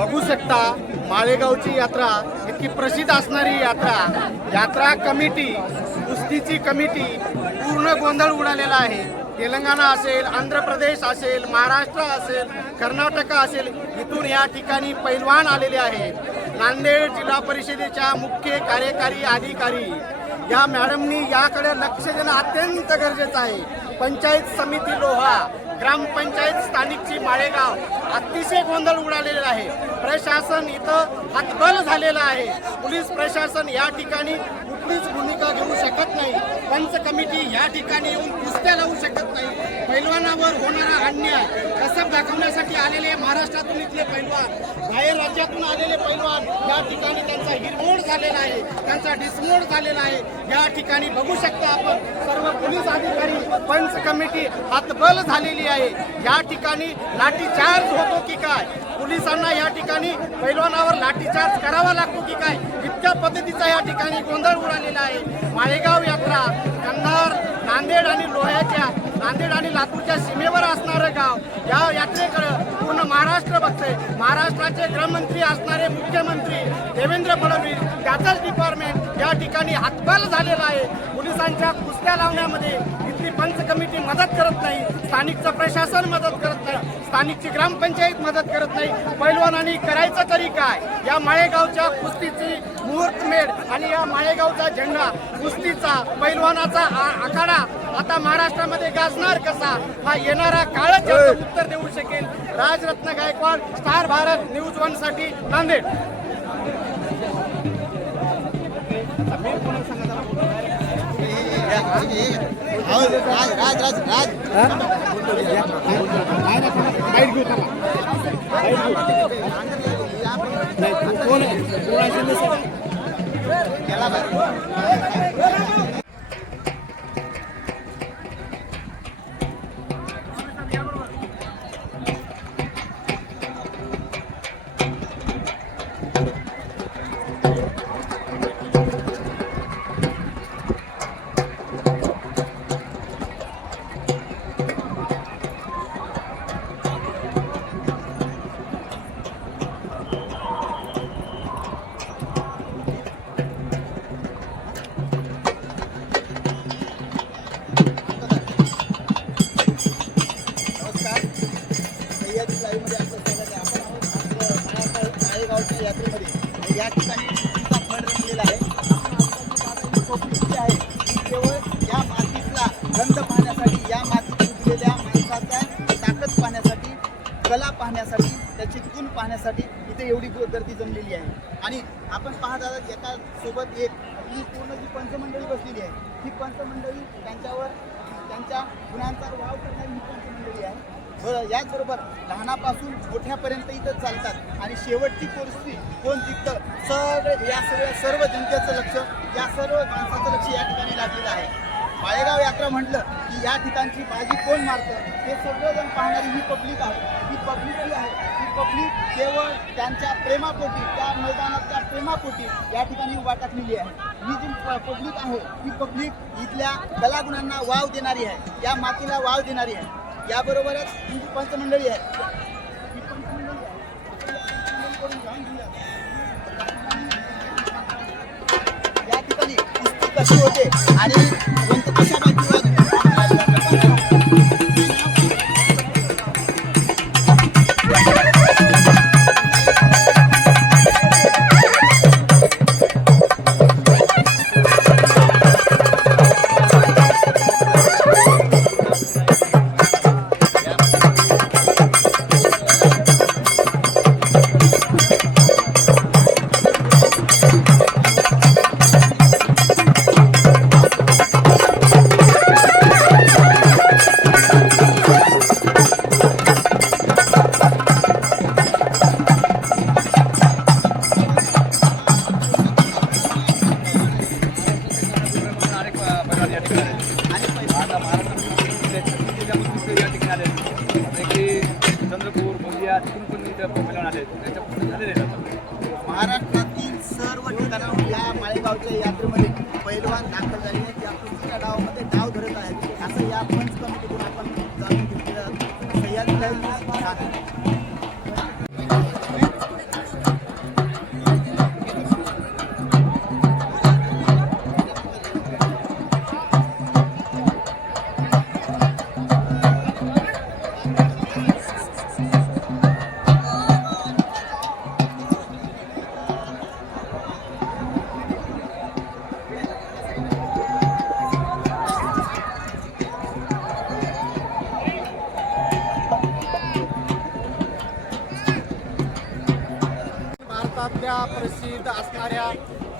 बघू शकता माळेगावची यात्रा इतकी प्रसिद्ध असणारी यात्रा कमिटी, कुस्तीची कमिटी पूर्ण गोंधळ उडालेला आहे। तेलंगणा असेल, आंध्र प्रदेश असेल, महाराष्ट्र असेल, कर्नाटक असेल, इथून या ठिकाणी पैलवान आलेले आहेत। नांदेड जिल्हा परिषदेच्या मुख्य कार्यकारी अधिकारी या मॅडमनी याकडे लक्ष देणं अत्यंत गरजेचं आहे। पंचायत समिती लोहा, ग्रामपंचायत स्थानिकची माळेगाव अतिशय गोंधळ उडालेला आहे। प्रशासन इथं हतबल झालेलं आहे। पोलीस प्रशासन या ठिकाणी कुठलीच भूमिका घेऊ शकत नाही। पंच कमिटी या ठिकाणी येऊन कुस्त्या लावू शकत नाही। पैलवानावर होणारा अन्याय कसब दाखवण्यासाठी आलेले महाराष्ट्रातून इथले पैलवान, बाहेर राज्यातून आलेले पैलवान या ठिकाणी त्यांचा हिरमोड झालेला आहे, त्यांचा डिसमोड झालेला आहे। या ठिकाणी बघू शकता आपण सर्व पोलीस अधिकारी, पंच कमिटी हतबल झालेली आहे। या ठिकाणी लाठीचार्ज होतो की काय, पोलिसांना या ठिकाणी पैलवानावर लाठीचार्ज करावा लागतो की काय, इतक्या पद्धतीचा या ठिकाणी गोंधळ उडालेला आहे। माळेगाव यात्रा कंधार, नांदेड आणि लोह्याच्या, नांदेड आणि लातूरच्या सीमेवर असणारं गाव, या यात्रेकडे पूर्ण महाराष्ट्र बघतंय। महाराष्ट्राचे गृहमंत्री असणारे मुख्यमंत्री देवेंद्र फडणवीस, त्याचंच डिपार्टमेंट या ठिकाणी हतबल झालेलं आहे। पोलिसांच्या कुस्त्या लावण्यामध्ये इथली पंच कमिटी मदत करत नाही, स्थानिकचं प्रशासन मदत करत नाही, स्थानिकची ग्रामपंचायत मदत करत नाही। पैलवानांनी करायचं तरी काय? या माळेगावच्या कुस्तीची मुहूर्तमेढ आणि या माळेगावचा झेंडा, कुस्तीचा, पैलवानाचा आखाडा आता महाराष्ट्रामध्ये गाजणार कसा, हा येणारा काळच याचं उत्तर देऊ शकेल। राजरत्न गायकवाड, स्टार भारत न्यूज 1 साठी नांदेड। यात्रेमध्ये या ठिकाणी कुस्तीचा फड रंगलेला आहे। पब्लिक आहे केवळ या मातीतला गंध पाहण्यासाठी, या मातीत उगलेल्या माणसाचा ताकद पाहण्यासाठी, कला पाहण्यासाठी, त्याची गुण पाहण्यासाठी इथे एवढी गर्दी जमलेली आहे। आणि आपण पाहत आहात एका सोबत एक ही पूर्ण जी पंचमंडळी बसलेली आहे, ही पंचमंडळी त्यांच्या गुणांचा वाव करणारी ही पंचमंडळी आहे। याचबरोबर लहानापासून मोठ्यापर्यंत इथं चालतात आणि शेवटची परिस्थिती कोण जिंकतं, सर्व जनतेचं लक्ष, या सर्व माणसाचं लक्ष या ठिकाणी लागलेलं आहे। माळेगाव यात्रा म्हटलं की या ठिकाणची बाजी कोण मारतं हे सगळेजण पाहणारी ही पब्लिक आहे। ही पब्लिक जी आहे, ही पब्लिक केवळ त्यांच्या प्रेमापोटी, त्या मैदानाच्या प्रेमापोटी या ठिकाणी उभा टाकलेली आहे। ही जी पब्लिक आहे, ही पब्लिक इथल्या कलागुणांना वाव देणारी आहे, या मातीला वाव देणारी आहे। याबरोबरच ही जी पंचमंडळी आहे, ही पंचमंडळी या ठिकाणी कुस्ती कशी होते आणि कशा बाजूला महाराष्ट्रातील सर्व ठिकाणाहून या माळेगावच्या यात्रेमध्ये पैलवान दाखल झाले आहेत। या कुस्तीच्या डावामध्ये डाव धरत आहेत असं या पंच कमिटीकडून आपण जाणून घेतलेलं। Sahyadri live news Thane. महाराष्ट्रातल्या प्रसिद्ध असणाऱ्या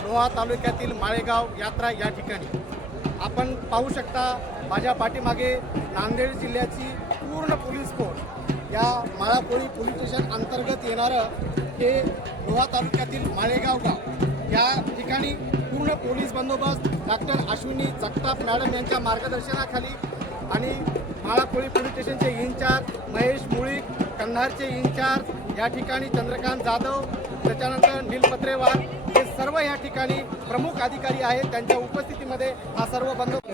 लोहा तालुक्यातील माळेगाव यात्रा या ठिकाणी आपण पाहू शकता. माझ्या पाठीमागे नांदेड जिल्ह्याची पूर्ण पोलीस फोर्स या माळापोळी पोलीस स्टेशन अंतर्गत येणारं हे लोहा तालुक्यातील माळेगाव गाव या ठिकाणी पूर्ण पोलीस बंदोबस्त डॉक्टर अश्विनी जगताप मॅडम यांच्या मार्गदर्शनाखाली आणि माळापोळी पोलीस स्टेशनचे इन्चार्ज महेश मुळीक, कंधारचे इन्चार्ज या ठिकाणी चंद्रकांत जाधव, त्याच्यानंतर नीलपत्रेवार हे सर्व या ठिकाणी प्रमुख अधिकारी आहेत. त्यांच्या उपस्थितीमध्ये हा सर्व बंदोबस्त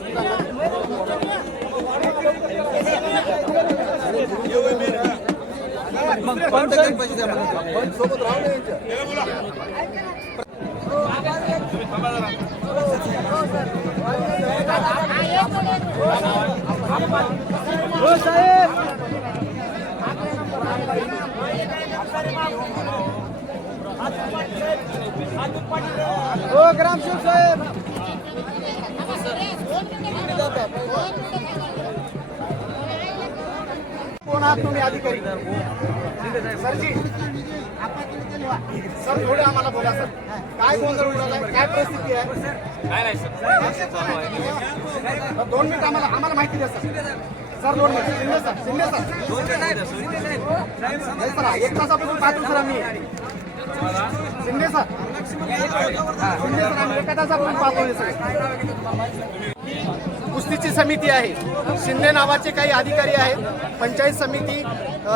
ग्रामसेवक साहेब कोण आहात तुम्ही अधिकारी? सरजी सर थोडे आम्हाला बोला सर, काय गोंधळ उडाला, काय परिस्थिती आहे? काय नाही सर, 2 मिनिट आम्हाला माहिती द्या sir. Sir 2 minute. Shinde sir नाही सर, 1 तासापासून पाहतो सर आम्ही. शिंदे सर आम्ही 1 तासापासून पाहतोय सर. कुस्तीची समिती आहे, शिंदे नावाचे काही अधिकारी आहेत, पंचायत समिती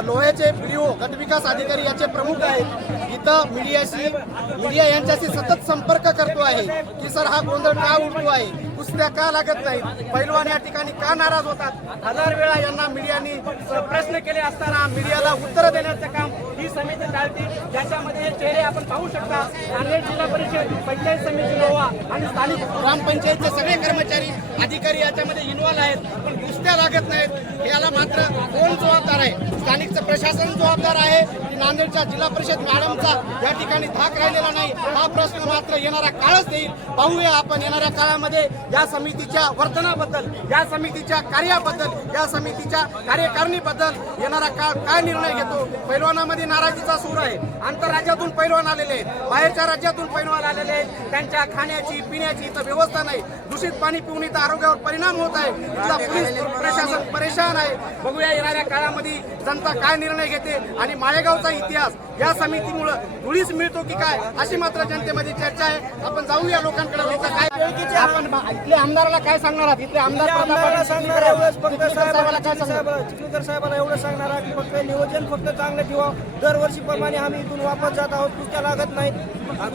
लोह्याचे PDO गटविकास अधिकारी याचे प्रमुख आहेत. इथं मीडिया यांच्याशी सतत संपर्क करतो आहे की सर हा गोंधळ का उडतो आहे, कुस्त्या का लागत नाहीत, पैलवान या ठिकाणी का नाराज होतात. 1000 वेळा यांना मीडियानी प्रश्न केले असताना मीडियाला उत्तर देण्याचं काम ही समिती चालते. ज्याच्यामध्ये हे चेहरे आपण पाहू शकता. नांदेड जिल्हा परिषद, पंचायत समिती लोहा आणि स्थानिक ग्रामपंचायतचे सगळे कर्मचारी अधिकारी याच्यामध्ये इन्व्हॉल्व आहेत, पण कुस्त्या लागत नाहीत. याला मात्र कोण जबाबदार आहे? स्थानिकचं प्रशासन जबाबदार आहे की नांदेडच्या जिल्हा परिषद मॅडमचा या ठिकाणी धाक राहिलेला नाही? हा प्रश्न मात्र येणारा काळच देईल. पाहूया आपण येणाऱ्या काळामध्ये या समितीच्या वर्तनाबद्दल, या समितीच्या कार्याबद्दल, या समितीच्या कार्यकारिणीबद्दल येणारा काळ काय निर्णय घेतो. पैलवानामध्ये नाराजीचा सूर आहे. आंतरराज्यातून पैलवान आलेले आहेत, बाहेरच्या राज्यातून पैलवान आलेले आहेत. त्यांच्या खाण्याची पिण्याची इथं व्यवस्था नाही. दूषित पाणी पिऊन इथं आरोग्यावर परिणाम होत आहे. इथला पोलीस प्रशासन परेशान आहे. बघूया येणाऱ्या काळामध्ये जनता काय निर्णय घेते आणि माळेगावचा इतिहास या समितीमुळे धुळीस मिळतो की काय, अशी मात्र जनतेमध्ये चर्चा आहे. आपण जाऊया लोकांकडे. लोक काय आपण इथल्या आमदाराला काय सांगणार आहात? इथले आमदार साहेबाला चिखलीकर साहेबाला एवढं सांगणार आहे की फक्त नियोजन फक्त चांगलं ठेवा. दरवर्षी प्रमाणे आम्ही इथून वापस जात आहोत. कुस्त्या लागत नाहीत.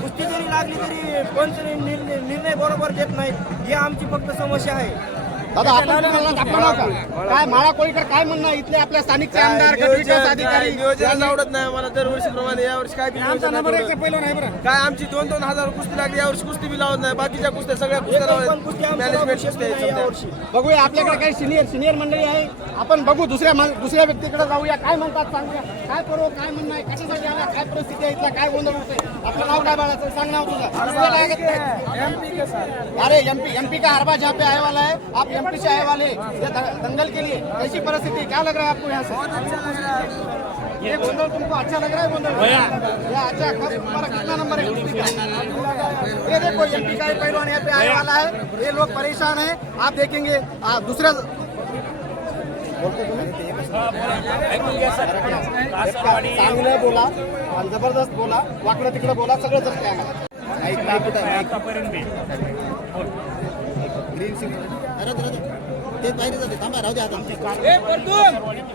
कुस्ती जरी लागली तरी पंच निर्णय बरोबर देत नाहीत. ही आमची फक्त समस्या आहे. दादा आपण काय माळाकोळीकर काय म्हणणं इथले आपल्या स्थानिकचे आमदार गटविकास अधिकारी? नियोजन आवडत नाही मला. दरवर्षी प्रमाणे यावर्षी काय काय आमची 2-2 हजार कुस्ती लागली. यावर्षी कुस्ती बी लावत नाही. बाकीच्या कुस्त्या सगळ्या कुस्त्या मॅनेजमेंट कुस्त्या. बघूया आपल्याकडे काही सिनियर मंडळी आहे. आपण बघू दुसऱ्या व्यक्तीकडे जाऊया. काय म्हणतात सांगूया. काय करू, काय म्हणणं आहे, कशासाठी आला, काय परिस्थिती आहे, इथला काय गोंधळ होते? आपलं नाव काय बाळाचं सांग नाव तुझं. अरे एमपी का हरबा जहाँ पे आए वाला है, आप एमपी से आए वाले ये दंगल के लिए कैसी परिस्थिति, क्या लग रहा है आपको यहाँ से? ये गोंधल तुमको अच्छा लग रहा है? गोंधल अच्छा, तुम्हारा कितना नंबर है? ये देखो एमपी का पहलवान यहाँ पे आने वाला है. ये लोग परेशान है. आप देखेंगे दूसरा चांगलं बोला आणि जबरदस्त बोला, वाकडं तिकडं बोला, सगळं जर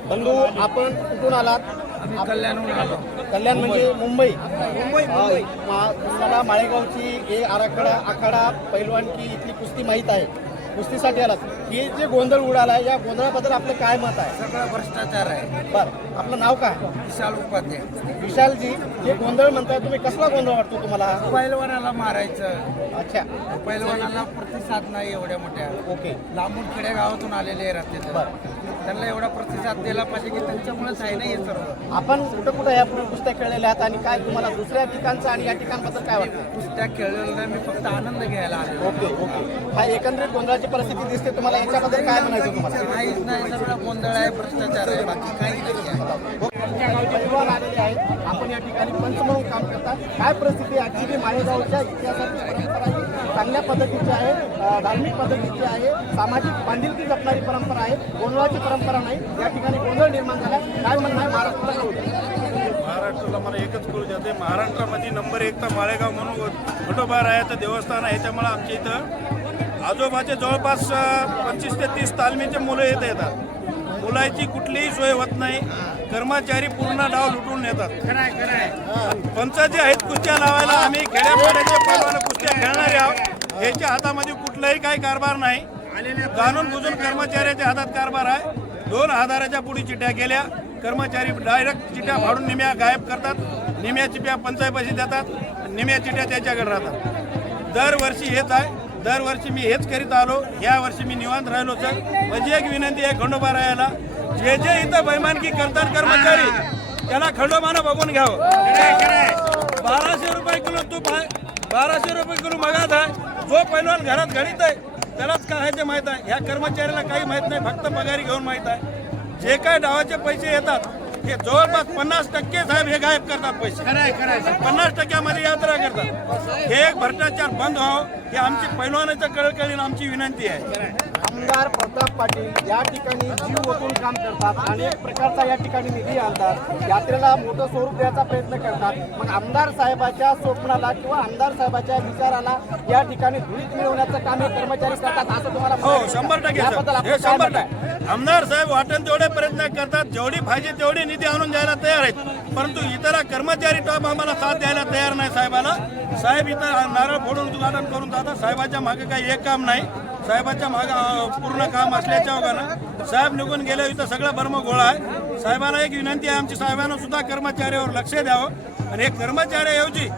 बंधू आपण कुठून आलात? कल्याण म्हणजे मुंबई. तुम्हाला माळेगावची हे आखाडा पैलवानकी इथली कुस्ती माहीत आहे. कुस्तीसाठी आलात. हे जे गोंधळ उडाला या गोंधळाबद्दल आपलं काय मत आहे? सगळा भ्रष्टाचार आहे. बरं, आपलं नाव काय? विशाल उपाध्याय. विशालजी, हे गोंधळ म्हणताय तुम्ही, कसला गोंधळ वाटतो तुम्हाला? पैलवानाला मारायचं. अच्छा, पैलवानाला प्रतिसाद नाही एवढ्या मोठ्या. ओके. लांबून खेड्या गावातून आलेले राहते. त्यांना एवढा प्रतिसाद दिला पाहिजे की त्यांच्यामुळेच आहे ना हे सर्व. आपण कुठं यापूर्वी कुस्त्या खेळलेल्या आहात आणि काय तुम्हाला दुसऱ्या ठिकाणचं आणि या ठिकाणबद्दल काय वाटतं? कुस्त्या खेळलेला मी फक्त आनंद घ्यायला आलो. ओके. हा एकंदरीत गोंधळाची परिस्थिती दिसते तुम्हाला, याच्याबद्दल काय म्हणायचं तुम्हाला? काहीच नाही, सगळं गोंधळ आहे, भ्रष्टाचार आहे, बाकी काही नाही आहे. आमच्या गावचे युवा आलेले आहेत. आपण पैलवान या ठिकाणी पंच म्हणून काम करतात. काय परिस्थिती आहे ॲक्च्युली माळेगावच्या इतिहासाची परंपरा ही चांगल्या पद्धतीची आहे, धार्मिक पद्धतीची आहे, सामाजिक बांधिलकी जपणारी परंपरा आहे, गोंधळाची परंपरा नाही. या ठिकाणी गोंधळ निर्माण झाला. काय म्हणणं आहे महाराष्ट्राला? महाराष्ट्राला मला एकच करू द्या, महाराष्ट्रामध्ये नंबर 1 तर माळेगाव म्हणून खंडोबा रायाचं देवस्थान आहे. ह्याच्यामुळे आमच्या इथं आजोबाचे जवळपास 25 ते 30 तालमीचे मुलं येतात. मुलाची कुठलीही सोय होत नाही. कर्मचारी पूर्ण डाव लुटून नेतात. पंच जे आहेत कुस्त्या लावायला, आम्ही खेड्यापाड्याचे पैलवान कुस्त्या खेळणारे आहोत. याच्या हातामध्ये कुठलाही काही कारभार नाही. जाणून बुजून कर्मचाऱ्याच्या हातात कारभार आहे. 2 हजाराच्या पुढे चिठ्ठ्या केल्या. कर्मचारी डायरेक्ट चिठ्ठ्या फाडून निम्या गायब करतात. निम्या चिठ्ठ्या पंचायत देतात, निम्या चिठ्ठ्या त्याच्याकडे राहतात. दरवर्षी हेच आहे. दरवर्षी मी हेच करीत आलो. या वर्षी मी निवांत राहिलो. सर माझी एक विनंती आहे खंडोबा रायाला, जे जे इथं बैमानकी करतात कर्मचारी त्याला खंडोबानं बघून घ्यावं. 1200 रुपये किलो तूप आहे, 1200 रुपये किलो मगात आहे. जो पैलवान घरात घडीत आहे त्यालाच काय आहे ते माहीत आहे. ह्या कर्मचाऱ्याला काही माहीत नाही, फक्त पगारी घेऊन माहीत आहे. जे काय डावाचे पैसे येतात हे जवळपास 50% साहेब हे गायब करतात पैसे. 50%मध्ये यात्रा करतात. हे एक भ्रष्टाचार बंद व्हावं ही आमची पैलवानाच्या कळकळीनं आमची विनंती आहे. आमदार प्रताप पाटील या ठिकाणी जीव ओतून काम करतात. अनेक प्रकारचा या ठिकाणी निधी आणतात. यात्रेला मोठं स्वरूप द्यायचा प्रयत्न करतात. मग आमदार साहेबाच्या स्वप्नाला किंवा आमदार साहेबाच्या विचाराला या ठिकाणी धुळीत मिळवण्याचं काम हे कर्मचारी करतात असं तुम्हाला हो 100% हे 100%. आमदार साहेब वाटेल तेवढे प्रयत्न करतात. जेवढी पाहिजे तेवढी निधी आणून द्यायला तयार आहेत. परंतु इतर कर्मचारी टॉप आम्हाला साथ द्यायला तयार नाही साहेबाला. साहेब इथं नारळ फोडून उद्घाटन करून जातात. साहेबाच्या मागे काही एक काम नाही. साहेबाच्या मागे पूर्ण काम असल्याच्या ओघानं साहेब निघून गेले. इथं सगळं बर्म गोळा आहे. साहेबाला एक विनंती आहे आमची, साहेबांना सुद्धा कर्मचाऱ्यावर लक्ष द्यावं. आणि हे कर्मचाऱ्याऐवजी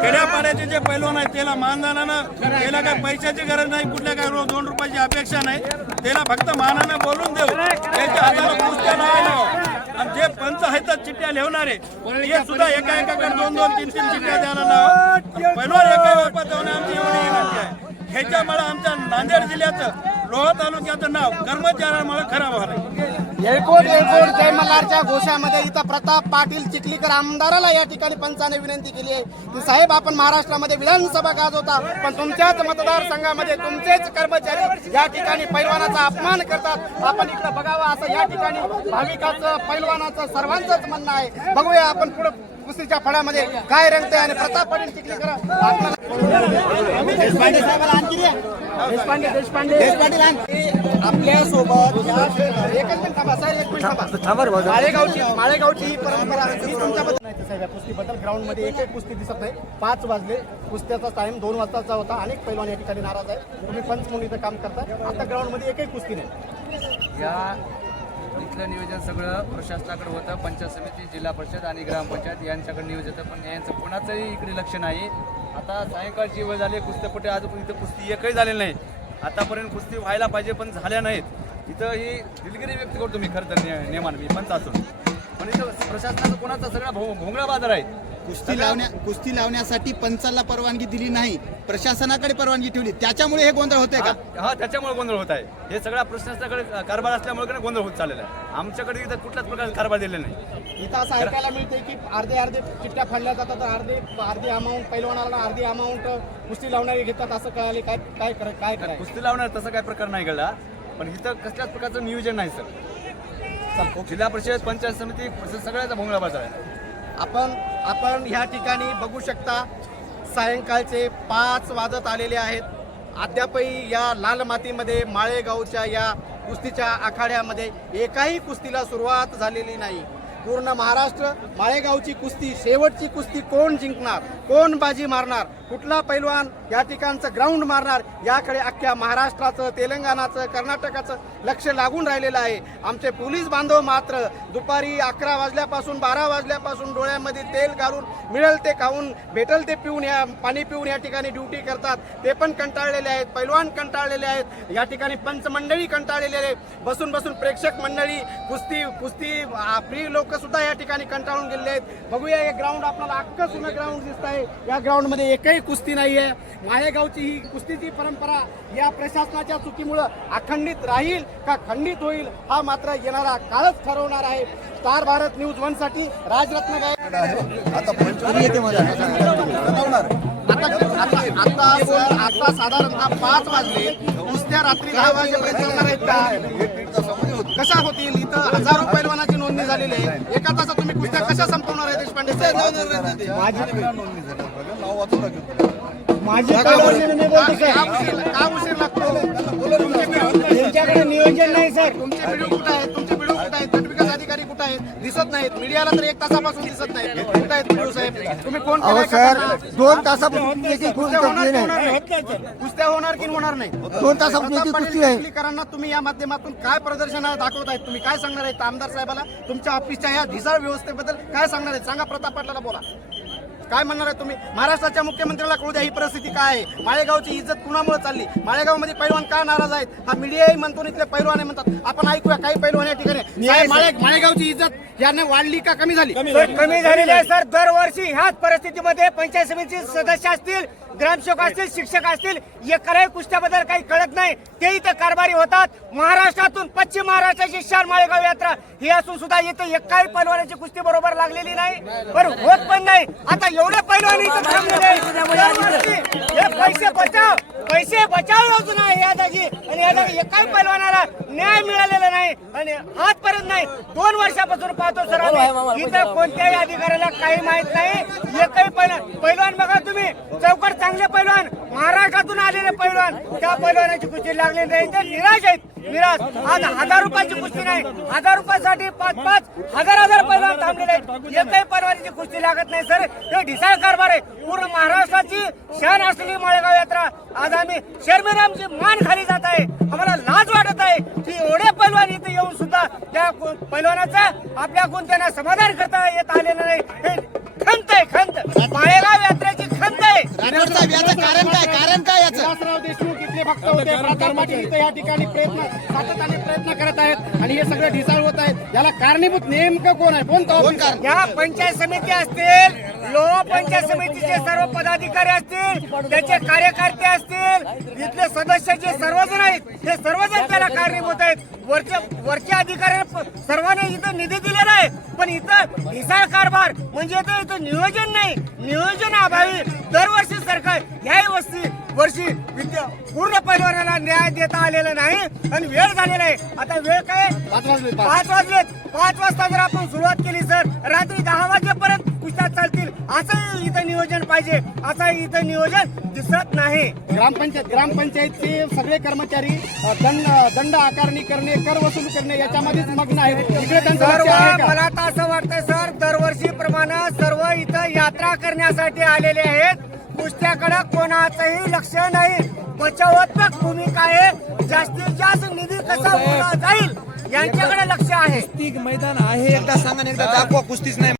खेड्यापाड्याचे जे पैलवान आहेत त्याला मानधनानं, त्याला काही पैशाची गरज नाही, कुठल्या काय 2 रुपयाची अपेक्षा नाही. त्याला फक्त मानानं बोलून देऊ, त्याच्या हाताला कुस्त्या लावायला. आणि जे पंच आहेत चिठ्ठ्या लिहणारे हे सुद्धा एकाकडे 2-2, 3-3 चिठ्ठ्या द्यायला लावा. पैलवान एका वापस जाऊन आमची एवढी विनंती आहे. ह्याच्यामुळे आमच्या नांदेड जिल्ह्याचं लोहा तालुक्याचं नाव कर्मचाऱ्यामुळे खराब झालं. येळकोट जय मल्हारच्या घोषामध्ये इथं प्रताप पाटील चिखलीकर आमदाराला या ठिकाणी पंचाने विनंती केली आहे की साहेब आपण महाराष्ट्रामध्ये विधानसभा गाजवता, पण तुमच्याच मतदारसंघामध्ये तुमचेच कर्मचारी या ठिकाणी पैलवानाचा अपमान करतात. आपण इकडे बघावं असं या ठिकाणी भाविकाचं पैलवानाचं सर्वांचंच म्हणणं आहे. बघूया आपण पुढे कुस्तीच्या फळामध्ये काय रंगते. आणि प्रताप पाटील चिखलीकर देशपांडे साहेबाला आणखी द्या. देशपांडे आपल्या सोबत माळेगावची ही परंपरा तुमच्याबद्दल कुस्तीबद्दल ग्राउंडमध्ये एक कुस्ती दिसत नाही. 5 वाजले, कुस्त्याचा टाइम 2 वाजताचा होता. अनेक पैलवान या ठिकाणी नाराज आहे. तुम्ही पंच म्हणून इथं काम करताय. आता ग्राउंडमध्ये एकही कुस्ती नाही. या इथलं नियोजन सगळं प्रशासनाकडे होतं. पंचायत समिती, जिल्हा परिषद आणि ग्रामपंचायत यांच्याकडे नियोजन होतं, पण यांचं कोणाचंही इकडे लक्ष नाही. आता सायंकाळची वेळ झाली, कुस्त्यापटे आज इथं कुस्ती एकही झालेली नाही. आतापर्यंत कुस्ती व्हायला पाहिजे पण झाल्या नाहीत. इथं ही दिलगिरी व्यक्त करतो मी खरं तर नेमान मी पंच असून. पण इथं प्रशासनाचा कोणाचा सगळा भोंगळा बाजार आहे. कुस्ती लावण्यासाठी पंचाला परवानगी दिली नाही, प्रशासनाकडे परवानगी ठेवली, त्याच्यामुळे हे गोंधळ होतंय का? हा त्याच्यामुळे गोंधळ होत आहे. हे सगळा प्रशासनाकडे कारभार असल्यामुळे गोंधळ होत चाललेला आहे. आमच्याकडे इथं कुठल्याच प्रकारचा कारभार दिलेला नाही. इथं असं ऐकायला मिळते की अर्धे चिठ्ठ्या फाडल्या जातात, अर्धी अमाऊंट पैलवानाला, अर्धी अमाऊंट कुस्ती लावणारे घेतात असं कळाले. काय करायचं? कुस्ती लावणार तसा काय प्रकार नाही घडला, पण इथं कसल्याच प्रकारचं नियोजन नाही सर. जिल्हा परिषद, पंचायत समिती सगळ्याचा भोंगळा बाजार आहे. आपण ह्या ठिकाणी बघू शकता सायंकाळचे 5 वाजत आलेले आहेत. अद्यापही या लाल मातीमध्ये माळेगावच्या या कुस्तीच्या आखाड्यामध्ये एकाही कुस्तीला सुरुवात झालेली नाही. पूर्ण महाराष्ट्र माळेगावची कुस्ती, शेवटची कुस्ती कोण जिंकणार, कोण बाजी मारणार, कुठला पैलवान या ठिकाणचं ग्राउंड मारणार याकडे अख्ख्या महाराष्ट्राचं, तेलंगणाचं, कर्नाटकाचं लक्ष लागून राहिलेलं आहे. आमचे पोलीस बांधव मात्र दुपारी 11 वाजल्यापासून 12 वाजल्यापासून डोळ्यामध्ये तेल घालून मिळेल ते खाऊन भेटल ते पिऊन पाणी पिऊन या ठिकाणी ड्युटी करतात. ते पण कंटाळलेले आहेत, पैलवान कंटाळलेले आहेत, या ठिकाणी पंच मंडळी कंटाळलेले आहेत. बसून प्रेक्षक मंडळी कुस्ती फ्री लोक लोक सुद्धा या ठिकाणी कंटाळून गेलेले आहेत. बघूया हे ग्राउंड आपल्याला अख्खं जुनं ग्राउंड दिसत आहे. या ग्राउंड मध्ये एकही कुस्ती नाहीये. माळेगावची ही कुस्तीची परंपरा या प्रशासनाच्या चुकीमुळं अखंडित राहील का खंडित होईल हा मात्र येणारा काळच ठरवणार आहे. स्टार भारत न्यूज 1 साठी राजरत्न गायकवाड. आता साधारणतः 5 वाजले. कुस्त्या रात्री 10 वाजेपर्यंत चालणार आहेत का? कशा होतील? इथं हजारो पैलवानाची नोंदणी झालेली आहे. एका तासात तुम्ही कुस्त्या कशा संपवणार आहे देशपांडे साहेब? का उशीर लागतो? त्यांच्याकडे नियोजन नाही सर. तुमचे व्हिडिओ कुठे आहेत? तुमचे व्हिडिओ कुठे आहेत? गटविकास अधिकारी कुठे आहेत? दिसत नाहीत. मीडियाला तर 1 तासापासून दिसत नाहीत. कुठे आहेत व्हिडिओ साहेब? तुम्ही कोण केलाय का त्यांना? 2 तासापासून कुस्त्या होणार की होणार नाही? कुस्त्या होणार की होणार नाही? 2 तासापासून याची कुस्ती आहे. चिखलीकरांना तुम्ही या माध्यमातून काय प्रदर्शन दाखवत आहेत? तुम्ही काय सांगणार आहेत आमदार साहेबाला? तुमच्या ऑफिसच्या या ढिसाळ व्यवस्थेबद्दल काय सांगणार आहेत? सांगा. प्रताप पाटलाला बोला. काय म्हणणार आहे तुम्ही? महाराष्ट्राच्या मुख्यमंत्र्याला कळू द्या ही परिस्थिती काय आहे. माळेगावची इज्जत कुणामुळे चालली? माळेगावमध्ये पैलवान का नाराज आहेत? हा मीडियाही म्हणतो, इथले पैलवान म्हणतात. आपण ऐकूया काही पैलवान या ठिकाणी. माळेगावची इज्जत याने वाढली का कमी झाली? कमी झालेली आहे सर. दरवर्षी ह्याच परिस्थितीमध्ये पंचायत समितीचे सदस्य असतील, ग्रामसेवक असतील, शिक्षक असतील, एकाही कुस्त्याबद्दल काही कळत नाही. ते इथं कारभारी होतात. महाराष्ट्रातून पश्चिम महाराष्ट्राची शान माळेगाव यात्रा ही असून सुद्धा इथं एकाही पैलवानाची कुस्ती बरोबर लागलेली नाही, पण होत पण नाही. आता एवढे पैलवान इथं थांबलेले आहेत. हे पैसे बचाव योजना आहे या जागी, आणि या जागी एकाही पैलवानाला न्याय मिळालेला नाही आणि आजपर्यंत नाही. 2 वर्षापासून पाहतो सर आम्ही इथं कोणत्याही अधिकाऱ्याला काही माहित नाही. एकही पैलवान बघा तुम्ही, चौकट चांगले पैलवान, महाराष्ट्रातून आलेले पैलवान, त्या पैलवानाची कुस्ती लागली नाही. ते निराश आहेत. निराश. आज 1000 रुपयाची कुस्ती नाही, 1000 रुपयासाठी 5-5 हजार पैलवान थांबलेले आहेत. एकही पैलवानाची कुस्ती लागत नाही सर. हे ढिसाळ कारभार आहे. पूर्ण महाराष्ट्राची शान असलेली माळेगाव यात्रा आज आम्ही शर्मिरामची मान खाली जात आहे. आम्हाला लाज वाटत आहे की एवढे पैलवान इथे येऊन सुद्धा त्या पैलवानाचा आपल्याकडून त्यांना समाधान करता येत आलेलं नाही. हे खंत आहे, खंत. माळेगाव यात्रेची खंत आहे. राठोड साहेब, याचं कारण काय याचं? विलासराव देशमुख इथले भक्त होते. प्रताप पाटील इथं या ठिकाणी सातत्याने प्रयत्न करत आहेत आणि हे सगळं ढिसाळ होत आहेत. याला कारणीभूत नेमकं कोण आहे? कोण कारण? या पंचायत समिती असतील, लोह पंचायत समितीचे सर्व पदाधिकारी असतील, त्याचे कार्यकर्ते असतील, इथले सदस्य जे सर्वजण आहेत, हे सर्वजण त्याला कारणीभूत आहेत. वरच्या अधिकाऱ्यांनी सर्वांनी इथं निधी दिलेला आहे, पण इथं ढिसाळ कारभार म्हणजे इथं नियोजन नाही. नियोजन अभावी दरवर्षी सरकार याही वर्षी पूर्ण पैलवानाला न्याय देता आलेला नाही आणि वेळ झालेला आहे. आता वेळ काय? 5 वाजले. 5 वाजलेत. 5 वाजता जर आपण सुरुवात केली सर, रात्री 10 वाजेपर्यंत कुस्त्या चालतील असं इथं नियोजन पाहिजे. असं इथं नियोजन दिसत नाही. ग्रामपंचायतचे सगळे कर्मचारी दंड आकारणी करणे, कर वसूल करणे याच्यामध्येच मग्न आहेत. इकडे त्यांचं लक्ष आहे का? मला तर असं वाटतंय सर, दरवर्षी प्रमाणे सर्व इथं यात्रा करण्यासाठी आलेले आहेत. कुस्त्याकडे कोणाचंही लक्ष नाही. बचावात्मक भूमिका आहे. जास्तीत जास्त निधी कसा जाईल यांच्याकडे लक्ष आहे. मैदान आहे, एकदा सांगा, एकदा दाखवा. कुस्तीच नाही.